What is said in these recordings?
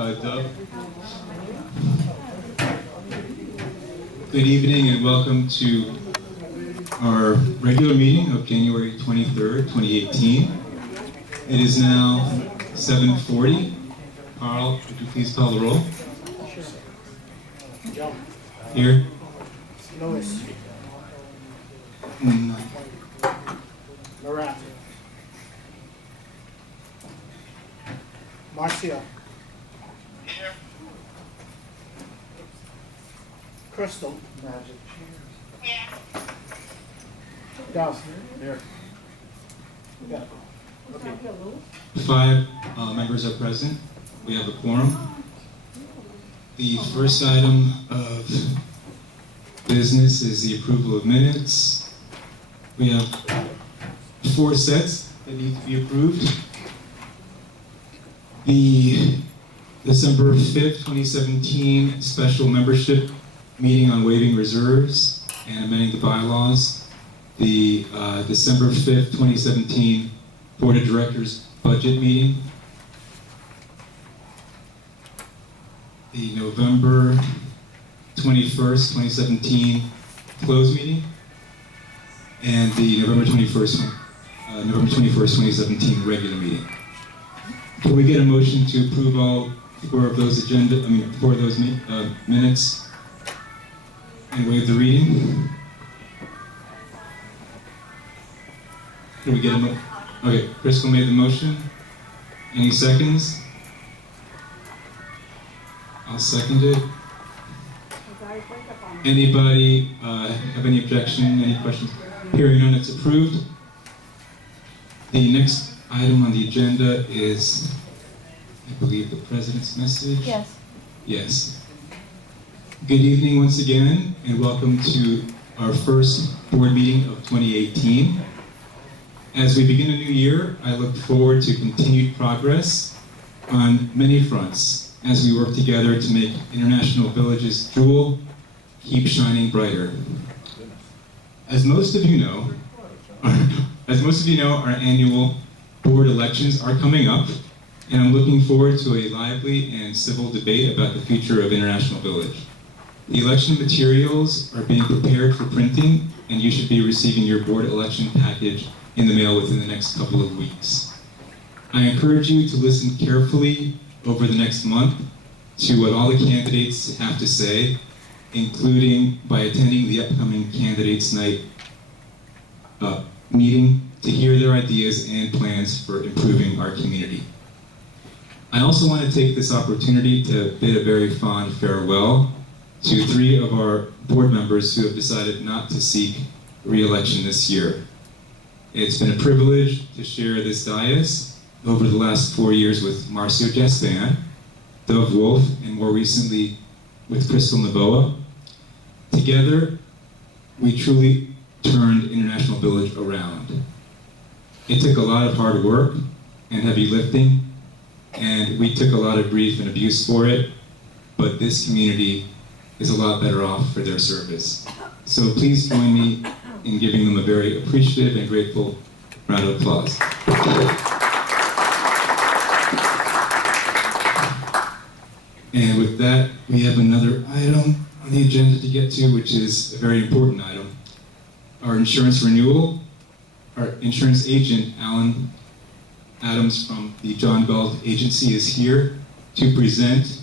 Dub. Good evening and welcome to our regular meeting of January 23rd, 2018. It is now 7:40. Carl, would you please call the roll? Here. Lewis. Marat. Marcia. Here. Crystal. Magic. Here. Dove. Here. We got it. Okay. 5 members are present. We have a quorum. The first item of business is the approval of minutes. We have 4 sets that need to be approved. The December 5th, 2017 special membership meeting on waiving reserves and amending the bylaws. The December 5th, 2017 Board of Directors budget meeting. The November 21st, 2017 closed meeting. And the November 21st, 2017 regular meeting. Can we get a motion to approve all 4 of those minutes and waive the reading? Can we get a motion? Okay, Crystal made the motion. Any seconds? I'll second it. Anybody have any objection, any questions? Hearing none, it's approved. The next item on the agenda is, I believe, the President's message? Yes. Yes. Good evening once again, and welcome to our first board meeting of 2018. As we begin a new year, I look forward to continued progress on many fronts as we work together to make International Village's jewel keep shining brighter. As most of you know, our annual board elections are coming up, and I'm looking forward to a lively and civil debate about the future of International Village. The election materials are being prepared for printing, and you should be receiving your board election package in the mail within the next couple of weeks. I encourage you to listen carefully over the next month to what all the candidates have to say, including by attending the upcoming Candidates Night meeting to hear their ideas and plans for improving our community. I also want to take this opportunity to bid a very fond farewell to 3 of our board members who have decided not to seek re-election this year. It's been a privilege to share this dais over the last 4 years with Marcio Jaspan, Dove Wolf, and more recently with Crystal Naboa. Together, we truly turned International Village around. It took a lot of hard work and heavy lifting, and we took a lot of grief and abuse for it, but this community is a lot better off for their service. So please join me in giving them a very appreciative and grateful round of applause. And with that, we have another item on the agenda to get to, which is a very important item. Our insurance renewal. Our insurance agent, Alan Adams from the John Bell Agency, is here to present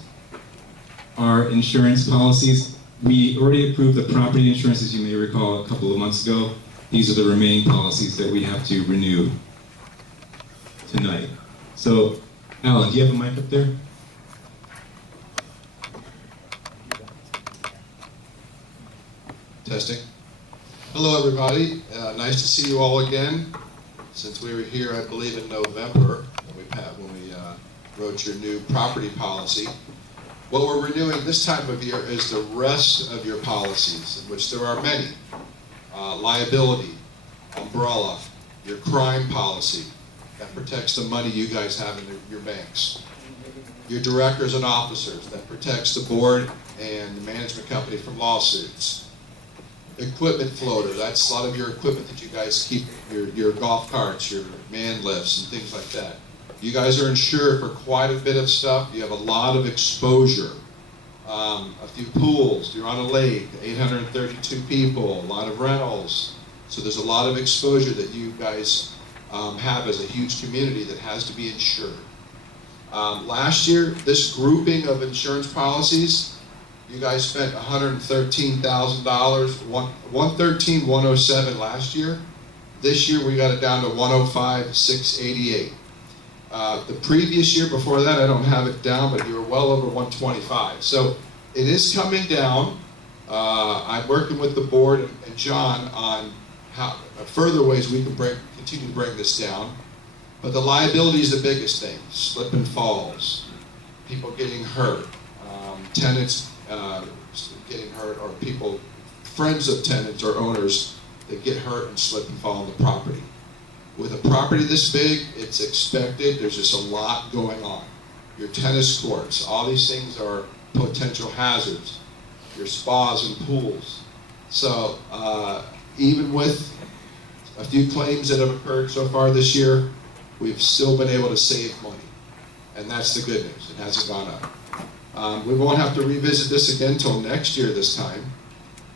our insurance policies. We already approved the property insurance, as you may recall, a couple of months ago. These are the remaining policies that we have to renew tonight. So, Alan, do you have a mic up there? Testing. Hello, everybody. Nice to see you all again. Since we were here, I believe, in November, when we wrote your new property policy. What we're renewing this time of year is the rest of your policies, in which there are many. Liability, umbrella, your crime policy, that protects the money you guys have in your banks. Your directors and officers, that protects the board and the management company from lawsuits. Equipment floater, that's a lot of your equipment that you guys keep, your golf carts, your man lifts, and things like that. You guys are insured for quite a bit of stuff. You have a lot of exposure. A few pools, you're on a lake, 832 people, a lot of rentals. So there's a lot of exposure that you guys have as a huge community that has to be insured. Last year, this grouping of insurance policies, you guys spent $113,000, $113,107 last year. This year, we got it down to $105,688. The previous year before that, I don't have it down, but you were well over 125. So it is coming down. I'm working with the board and John on how further ways we can continue to bring this down. But the liability is the biggest thing. Slip and falls, people getting hurt, tenants getting hurt, or people, friends of tenants or owners that get hurt and slip and fall on the property. With a property this big, it's expected, there's just a lot going on. Your tennis courts, all these things are potential hazards. Your spas and pools. So even with a few claims that have occurred so far this year, we've still been able to save money. And that's the good news, it hasn't gone up. We won't have to revisit this again until next year this time.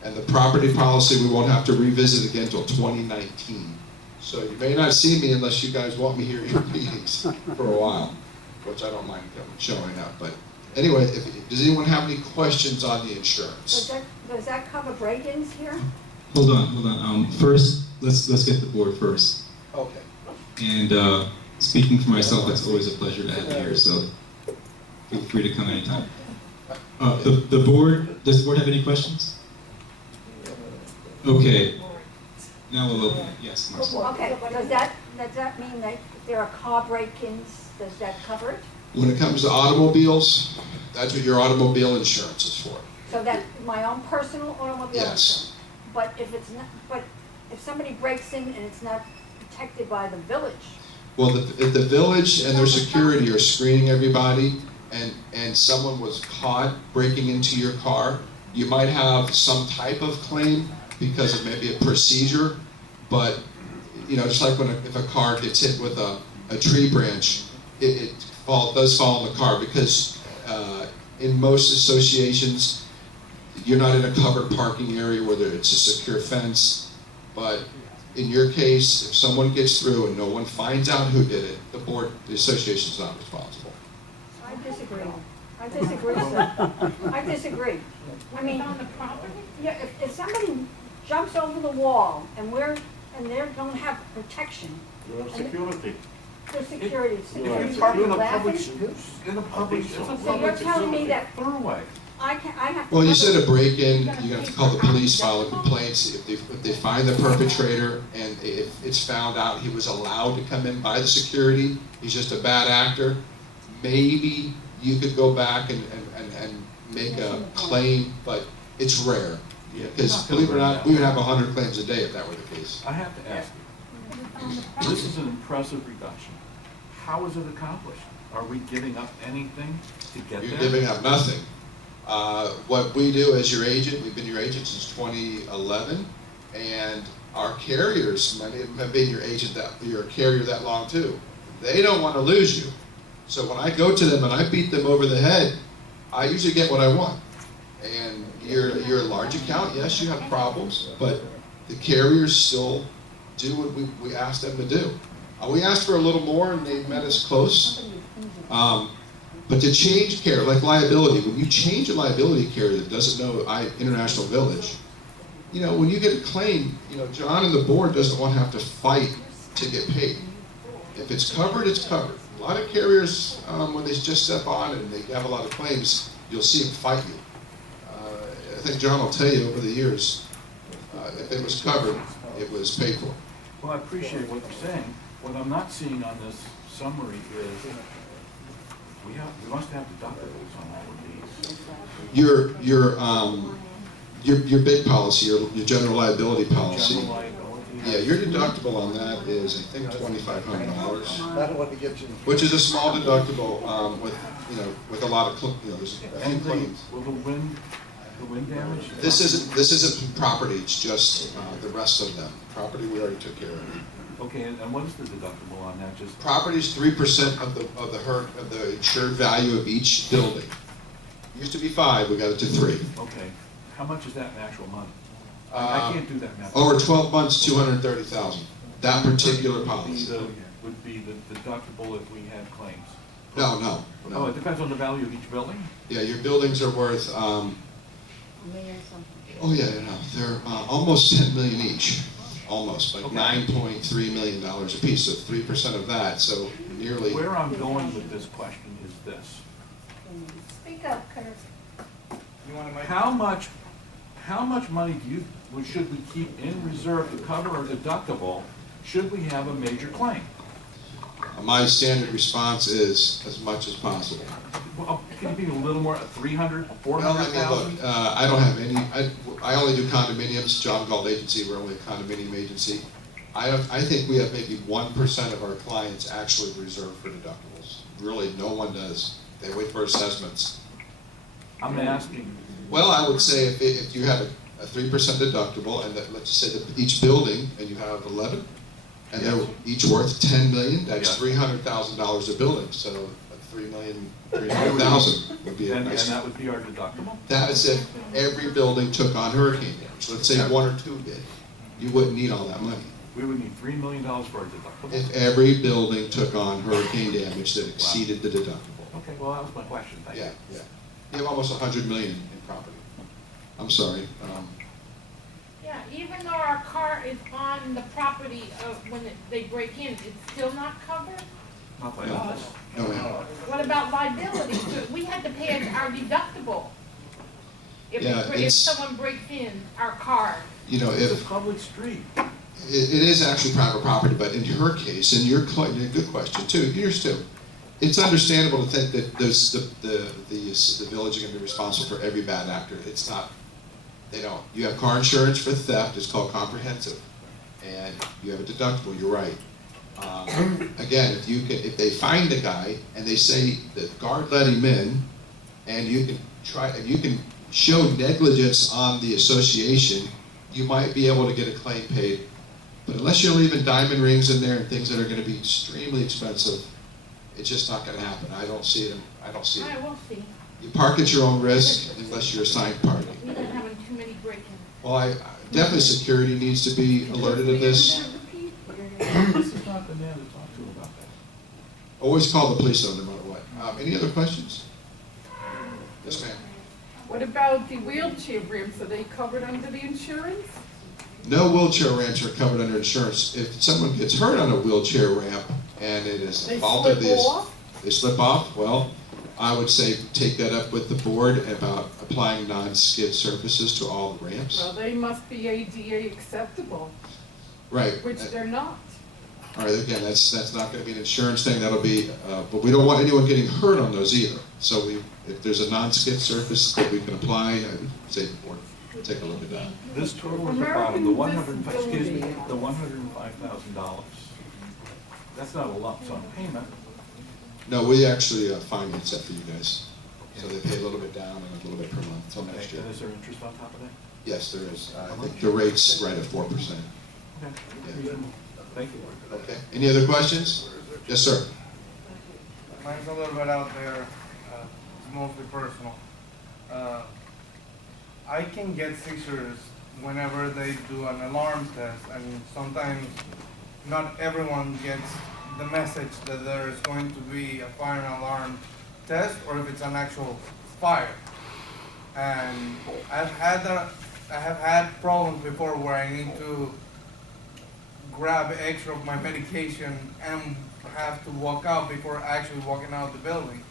And the property policy, we won't have to revisit again until 2019. So you may not see me unless you guys want me here at your meetings for a while, which I don't mind showing up. But anyway, does anyone have any questions on the insurance? Does that cover break-ins here? Hold on. First, let's get the board first. Okay. And speaking for myself, it's always a pleasure to have you here, so feel free to come anytime. The board, does the board have any questions? Okay. Now we'll open it. Yes, Marcel. Okay, does that mean that if there are car break-ins, does that cover it? When it comes to automobiles, that's what your automobile insurance is for. So that my own personal automobile Yes. insurance? But if it's not, but if somebody breaks in and it's not protected by the village, Well, if the village and their security are screening everybody, and someone was caught breaking into your car, you might have some type of claim because of maybe a procedure, but you know, just like if a car gets hit with a tree branch, it does fall on the car because in most associations, you're not in a covered parking area where it's a secure fence, but in your case, if someone gets through and no one finds out who did it, the association's not responsible. I disagree. I disagree, sir. I disagree. I mean, yeah, if somebody jumps over the wall and they don't have protection, You're security. the security, You're are in you a public, laughing? in a public, it's a So public you're telling me facility. that Throughway. I have to. Well, you cover- said a break-in, you're gonna have to call the police, file a complaint, see if they find the perpetrator, and if it's found out he was allowed to come in by the security, he's just a bad actor, maybe you could go back and make a claim, but it's rare. Because believe it or not, we would have 100 claims a day if that were the case. I have to ask you, this is an impressive reduction. How is it accomplished? Are we giving up anything to get You're there? giving up nothing. What we do as your agent, we've been your agent since 2011, and our carriers, many of them have been your carrier that long too. They don't want to lose you. So when I go to them and I beat them over the head, I usually get what I want. And you're a large account, yes, you have problems, but the carriers still do what we ask them to do. We asked for a little more and they met us close. But to change carrier, like liability, when you change a liability carrier that doesn't know International Village, you know, when you get a claim, you know, John and the board doesn't want to have to fight to get paid. If it's covered, it's covered. A lot of carriers, when they just step on and they have a lot of claims, you'll see them fight you. I think John will tell you over the years, if it was covered, it was paid for. Well, I appreciate what you're saying. What I'm not seeing on this summary is we must have deductibles on all of these. Your big policy, your general liability policy. General liability. Yeah, your deductible on that is, I think, $2,500, That's what it gets you. which is a small deductible with a lot of there's a few And claims. will the wind damage? This isn't property. It's just the rest of them. Property we already took care of. Okay, and what is the deductible on that, just? Property's 3% of the insured value of each building. Used to be 5, we got it to 3. Okay, how much is that in actual money? I can't do that math. Over 12 months, 230,000. That particular policy. Would be the deductible if we had claims? No. Oh, it depends on the value of each building? Yeah, your buildings are worth, $1 million something. oh yeah, they're almost 10 million each. Almost, like Okay. $9.3 million a piece, so 3% of that, so nearly. Where I'm going with this question is this. Speak up, Kurt. How much money should we keep in reserve to cover our deductible should we have a major claim? My standard response is as much as possible. Well, can you be a little more, 300, Well, I mean, 400,000? look, I don't have any, I only do condominiums, John Galt Agency, we're only a condominium agency. I think we have maybe 1% of our clients actually reserved for deductibles. Really, no one does. They wait for assessments. I'm asking, Well, I would say if you have a 3% deductible, and that, let's just say that each building, and you have 11, and they're each worth 10 million, that's Yeah. $300,000 a building, so 3,300,000 would be a and nice. that would be our deductible? That is if every building took on hurricane damage. Let's say 1 or 2 did. You wouldn't need all that money. We would need $3 million for our deductible? If every building took on hurricane damage that exceeded the deductible. Okay, well, that was my question, thank you. Yeah. You have almost 100 million in property. I'm sorry. Yeah, even though our car is on the property of when they break in, it's still not covered? Not by No. us. No, ma'am. What about liability? We had to pay our deductible. Yeah, If it's- someone breaks in our car. You know, It's a if, public street. it is actually private property, but in her case, and your good question too, yours too. It's understandable to think that the village is gonna be responsible for every bad actor. It's not, they don't. You have car insurance for theft, it's called comprehensive. And you have a deductible, you're right. Again, if they find the guy and they say the guard let him in, and you can show negligence on the association, you might be able to get a claim paid. But unless you're leaving diamond rings in there and things that are gonna be extremely expensive, it's just not gonna happen. I don't see it. All right, we'll see. You park at your own risk unless you're assigned parking. We've been having too many break-ins. Well, definitely security needs to be alerted of this. This is not the man to talk to about that. Always call the police though, no matter what. Any other questions? Yes, ma'am. What about the wheelchair ramps? Are they covered under the insurance? No wheelchair ramps are covered under insurance. If someone gets hurt on a wheelchair ramp and it is They the fault of slip the, off? they slip off, well, I would say take that up with the board about applying non-skid surfaces to all the ramps. Well, they must be ADA acceptable, Right. which they're not. All right, again, that's not gonna be an insurance thing, that'll be, but we don't want anyone getting hurt on those either. So if there's a non-skid surface that we can apply, I would say the board take a look at that. This total is about the $105,000. That's not a lump sum payment. No, we actually finance that for you guys. So they pay a little bit down and a little bit per month until next year. And is there interest on top of that? Yes, there is. I think the rate's right at 4%. Okay, Yeah. reasonable. Thank you. Okay, any other questions? Yes, sir. Mine's a little bit out there, it's mostly personal. I can get seizures whenever they do an alarm test, and sometimes not everyone gets the message that there is going to be a fire and alarm test, or if it's an actual fire. And I have had problems before where I need to grab extra of my medication and have to walk out before actually walking out of the building.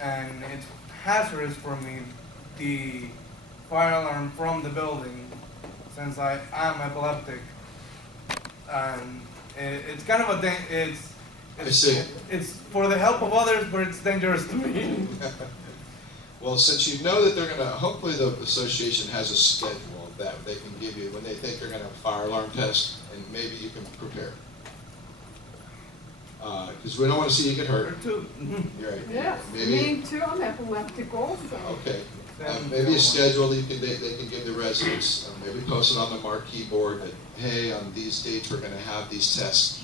And it's hazardous for me, the fire alarm from the building, since I am epileptic. And it's kind of a thing, I see. it's for the help of others, but it's dangerous to me. Well, since you know that they're gonna, hopefully the association has a schedule that they can give you when they think they're gonna have a fire alarm test, and maybe you can prepare. Because we don't want to see you get Or hurt. two. You're right. Yes, Maybe, me too, I'm epileptic also. okay. Maybe a schedule they can give the residents, maybe post it on the marquee board that, hey, on these dates, we're gonna have these tests,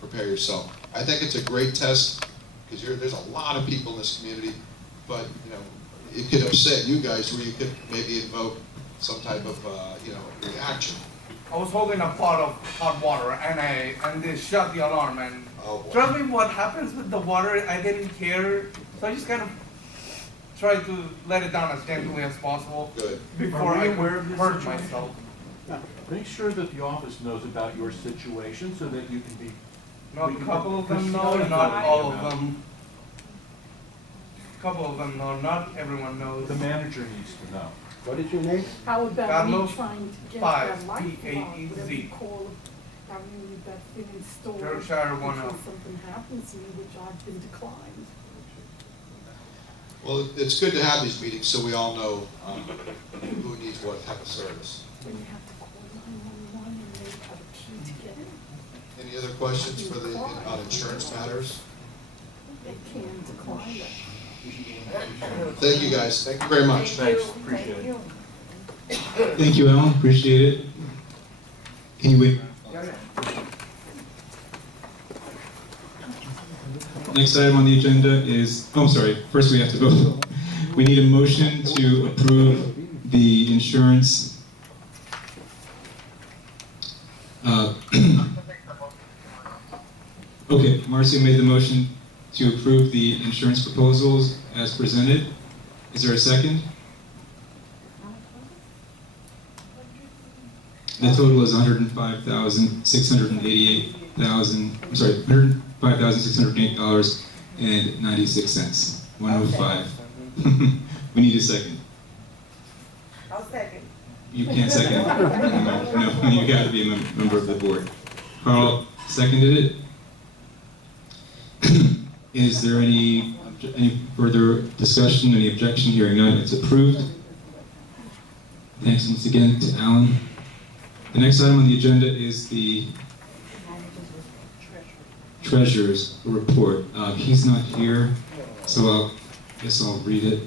prepare yourself. I think it's a great test, because there's a lot of people in this community, but, it could upset you guys where you could maybe invoke some type of, reaction. I was holding a pot of hot water and they shut the alarm and Oh, boy. trust me, what happens with the water, I didn't care. So I just kind of tried to let it down as gently as possible Good. before Are we I aware of could this hurt situation? myself. Make sure that the office knows about your situation so that you can be. Not we a can couple of them proceed know, with not it. all of them. Couple of them know, not everyone knows. The manager needs to know. What is your name? How about Carlos me trying to get Paez, that light P-A-E-Z. whatever you call it, having that thing installed, Yorkshire in 1 case up. something happens to me, which I've been declined. Well, it's good to have these meetings so we all know who needs what type of service. Then you have to call 911 and they have a key to get in. Any other questions for on insurance matters? They can decline it. Thank you, guys. Thank you very much. Thanks, appreciate it. Thank you, Alan, appreciate it. Can you wait? Next item on the agenda is, oh, I'm sorry, first we have to vote. We need a motion to approve the insurance. Okay, Marcia made the motion to approve the insurance proposals as presented. Is there a second? The total is $105,688,000, I'm sorry, $105,608.96. 105. We need a second. I'll second. You can't second. No, you got to be a member of the board. Carl seconded it. Is there any further discussion, any objection? Hearing none, it's approved. Thanks once again to Alan. The next item on the agenda is the treasurer's report. He's not here, so I guess I'll read it.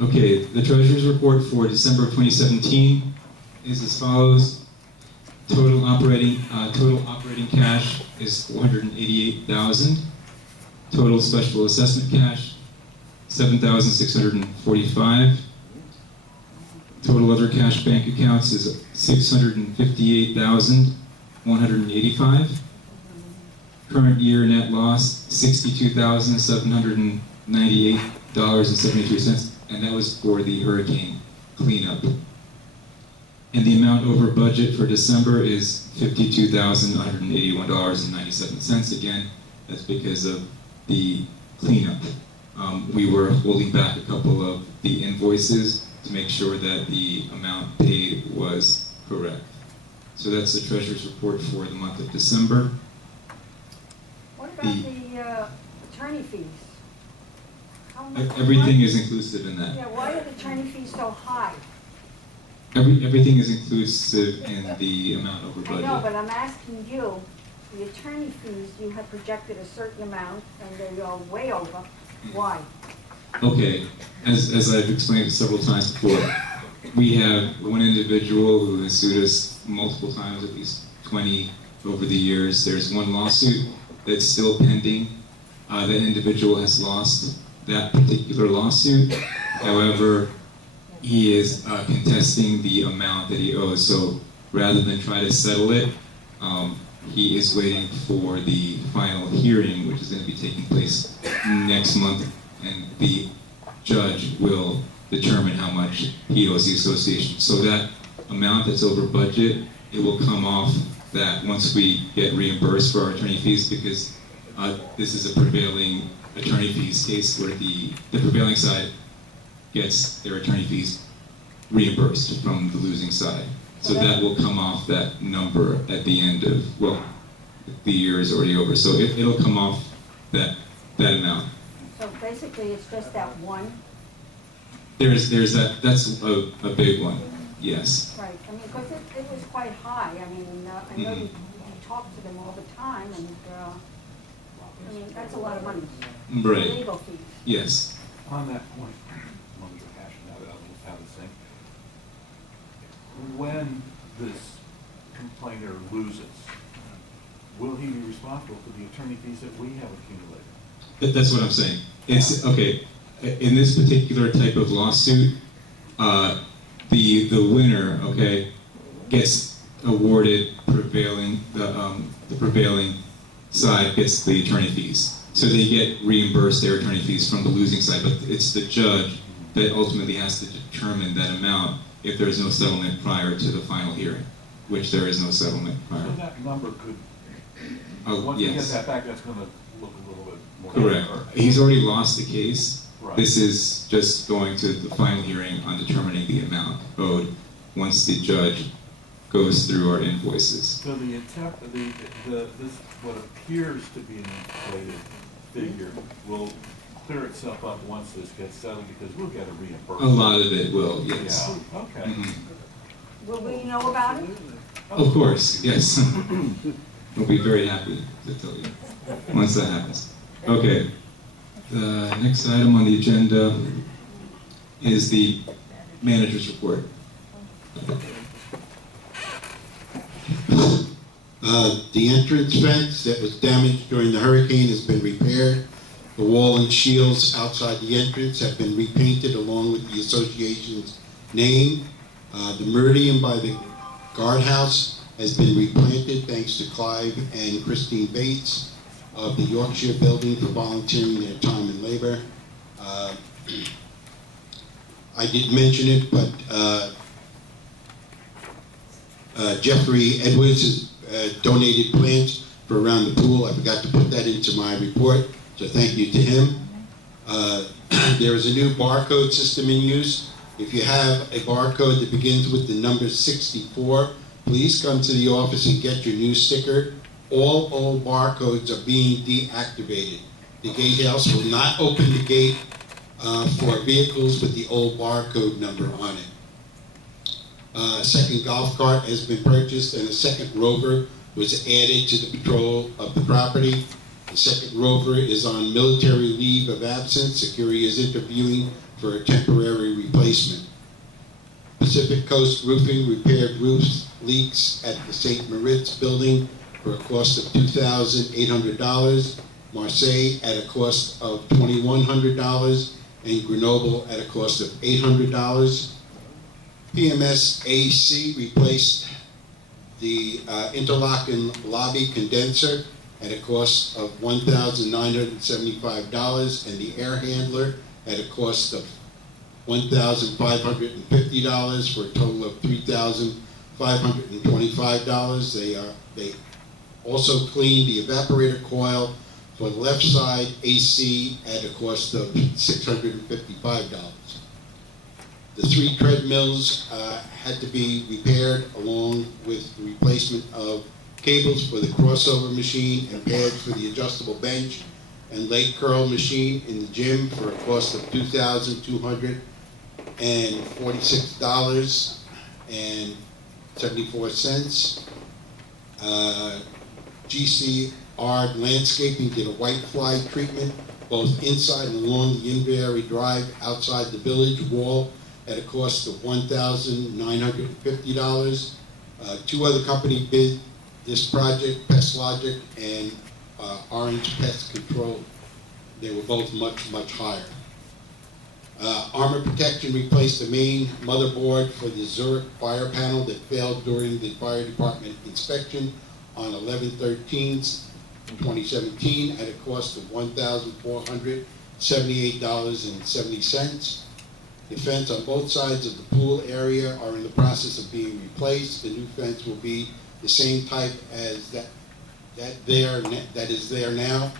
Okay, the treasurer's report for December of 2017 is as follows. Total operating cash is $488,000. Total special assessment cash, $7,645. Total other cash bank accounts is $658,185. Current year net loss, $62,798.73, and that was for the hurricane cleanup. And the amount over budget for December is $52,181.97. Again, that's because of the cleanup. We were holding back a couple of the invoices to make sure that the amount paid was correct. So that's the treasurer's report for the month of December. What about the attorney fees? How much- Everything is inclusive in that. Yeah, why are the attorney fees so high? Everything is inclusive in the amount over I budget. know, but I'm asking you, the attorney fees, you have projected a certain amount, and they go way over. Why? Okay, as I've explained several times before, we have one individual who has sued us multiple times, at least 20 over the years. There's one lawsuit that's still pending. That individual has lost that particular lawsuit. However, he is contesting the amount that he owes. So rather than try to settle it, he is waiting for the final hearing, which is going to be taking place next month, and the judge will determine how much he owes the association. So that amount that's over budget, it will come off that once we get reimbursed for our attorney fees, because this is a prevailing attorney fees case where the prevailing side gets their attorney fees reimbursed from the losing side. So that will come off that number at the end of, well, the year is already over. So it'll come off that amount. So basically, it's just that one, There's that, that's a big one, yes. right? I mean, because it was quite high. I mean, I know you talk to them all the time, and, I mean, that's a lot of money. Right. Legal fees. Yes. On that point, I'm gonna get passionate out of this thing. When this complainer loses, will he be responsible for the attorney fees that we have accumulated? That's what I'm saying. It's, okay, in this particular type of lawsuit, the winner, okay, gets awarded the prevailing side gets the attorney fees. So they get reimbursed their attorney fees from the losing side, but it's the judge that ultimately has to determine that amount if there is no settlement prior to the final hearing, which there is no settlement prior. So that number could, Oh, once we get yes. that back, that's gonna look a little bit more. Correct. He's already lost the case. Right. This is just going to the final hearing on determining the amount owed once the judge goes through our invoices. So the attempt, this, what appears to be an inflated figure will clear itself up once this gets settled, because we'll get a A reimbursement. lot of it will, yes. Yeah, okay. Mhm. Will we know about it? Of course, yes. We'll be very happy to tell you once that happens. Okay, the next item on the agenda is the manager's report. The entrance fence that was damaged during the hurricane has been repaired. The wall and shields outside the entrance have been repainted along with the association's name. The meridian by the guardhouse has been replanted thanks to Clive and Christine Bates of the Yorkshire Building for volunteering their time and labor. I did mention it, but Jeffrey Edwards has donated plants for around the pool. I forgot to put that into my report, so thank you to him. There is a new barcode system in use. If you have a barcode that begins with the number 64, please come to the office and get your new sticker. All old barcodes are being deactivated. The gatehouse will not open the gate for vehicles with the old barcode number on it. A second golf cart has been purchased and a second rover was added to the patrol of the property. The second rover is on military leave of absence. Security is interviewing for a temporary replacement. Pacific Coast Roofing repaired roofs leaks at the St. Moritz building for a cost of $2,800, Marseille at a cost of $2,100, and Grenoble at a cost of $800. PMS AC replaced the interlocking lobby condenser at a cost of $1,975, and the air handler at a cost of $1,550 for a total of $3,525. They also cleaned the evaporator coil for the left side AC at a cost of $655. The 3 treadmills had to be repaired along with the replacement of cables for the crossover machine and pads for the adjustable bench and leg curl machine in the gym for a cost of $2,246.74. GCR Landscaping did a white fly treatment both inside and along the Inverary Drive outside the village wall at a cost of $1,950. 2 other companies bid this project, Pest Logic and Orange Pest Control. They were both much, much higher. Armor Protection replaced the main motherboard for the Zurich fire panel that failed during the fire department inspection on 11/13/2017 at a cost of $1,478.70. The fence on both sides of the pool area are in the process of being replaced. The new fence will be the same type as that is there now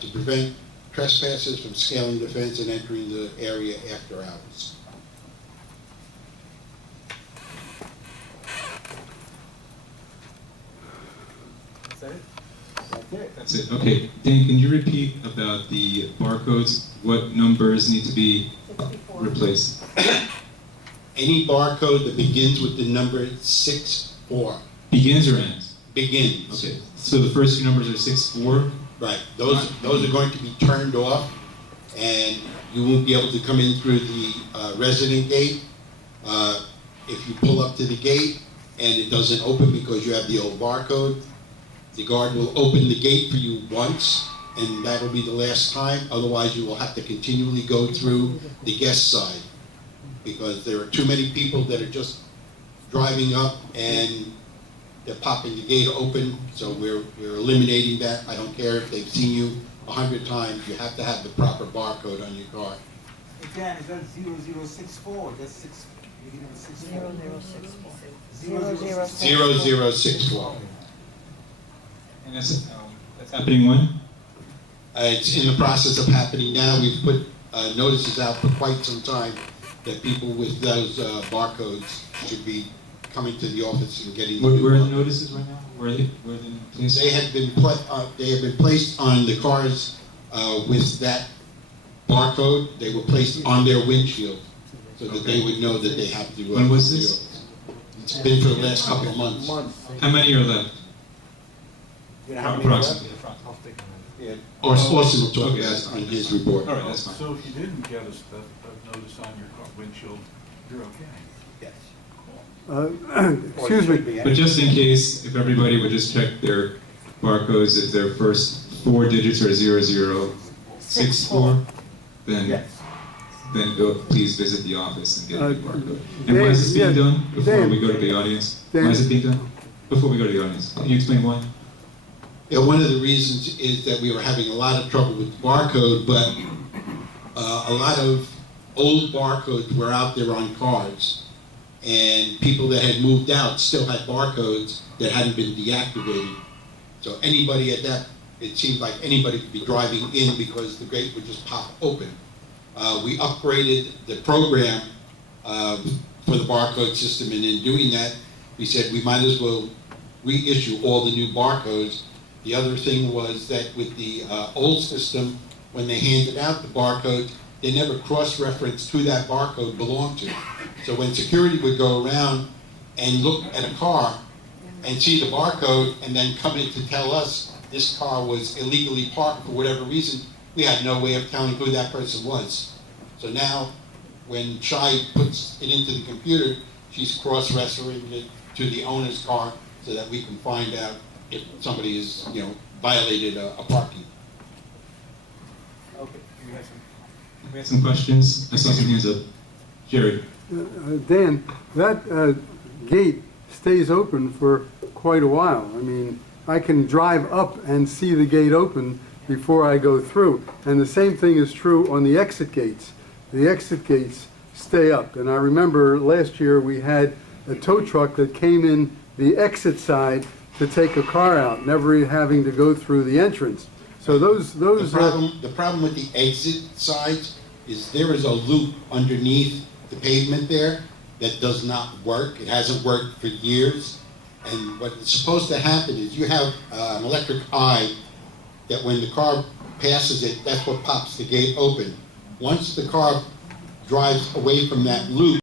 to prevent trespassers from scaling the fence and entering the area after hours. That's it. Okay, Dan, can you repeat about the barcodes? What numbers need to be 64. replaced? Any barcode that begins with the number 64. Begins or ends? begins. Okay, so the first two numbers are 6-4? Right, those are going to be turned off, and you won't be able to come in through the resident gate. If you pull up to the gate and it doesn't open because you have the old barcode, the guard will open the gate for you once, and that'll be the last time. Otherwise, you will have to continually go through the guest side, because there are too many people that are just driving up and they're popping the gate open, so we're eliminating that. I don't care if they've seen you 100 times, you have to have the proper barcode on your car. Again, is that 0064? That's six, beginning with 64. 0064. And that's happening when? It's in the process of happening now. We've put notices out for quite some time that people with those barcodes should be coming to the office and getting. Where are the notices right now? Where are they placed? They have been placed on the cars with that barcode. They were placed on their windshield so that they would know that they have to. When was this? It's been for the last couple of months. How many are left? Approximately. Austin will talk about it on his report. All right, that's fine. So if you didn't get a notice on your car windshield, you're okay? Excuse me. But just in case, if everybody would just check their barcodes, if their first 4 digits are 0064, then go, please visit the office and get a new barcode. And why is this being done before we go to the audience? Why is it being done? Before we go to the audience, can you explain why? Yeah, one of the reasons is that we were having a lot of trouble with the barcode, but a lot of old barcodes were out there on cars, and people that had moved out still had barcodes that hadn't been deactivated. So anybody at that, it seemed like anybody could be driving in because the gate would just pop open. We upgraded the program for the barcode system, and in doing that, we said we might as well reissue all the new barcodes. The other thing was that with the old system, when they handed out the barcode, they never cross-referenced who that barcode belonged to. So when security would go around and look at a car and see the barcode and then come in to tell us this car was illegally parked for whatever reason, we had no way of telling who that person was. So now, when Shai puts it into the computer, she's cross-referencing it to the owner's car so that we can find out if somebody has, violated a parking. Okay, we had some questions. I saw some hands up. Jerry. Dan, that gate stays open for quite a while. I mean, I can drive up and see the gate open before I go through. And the same thing is true on the exit gates. The exit gates stay up. And I remember last year we had a tow truck that came in the exit side to take a car out, never having to go through the entrance. So those The problem with the exit sides is there is a loop underneath the pavement there that does not work. It hasn't worked for years. And what's supposed to happen is you have an electric eye that when the car passes it, that's what pops the gate open. Once the car drives away from that loop,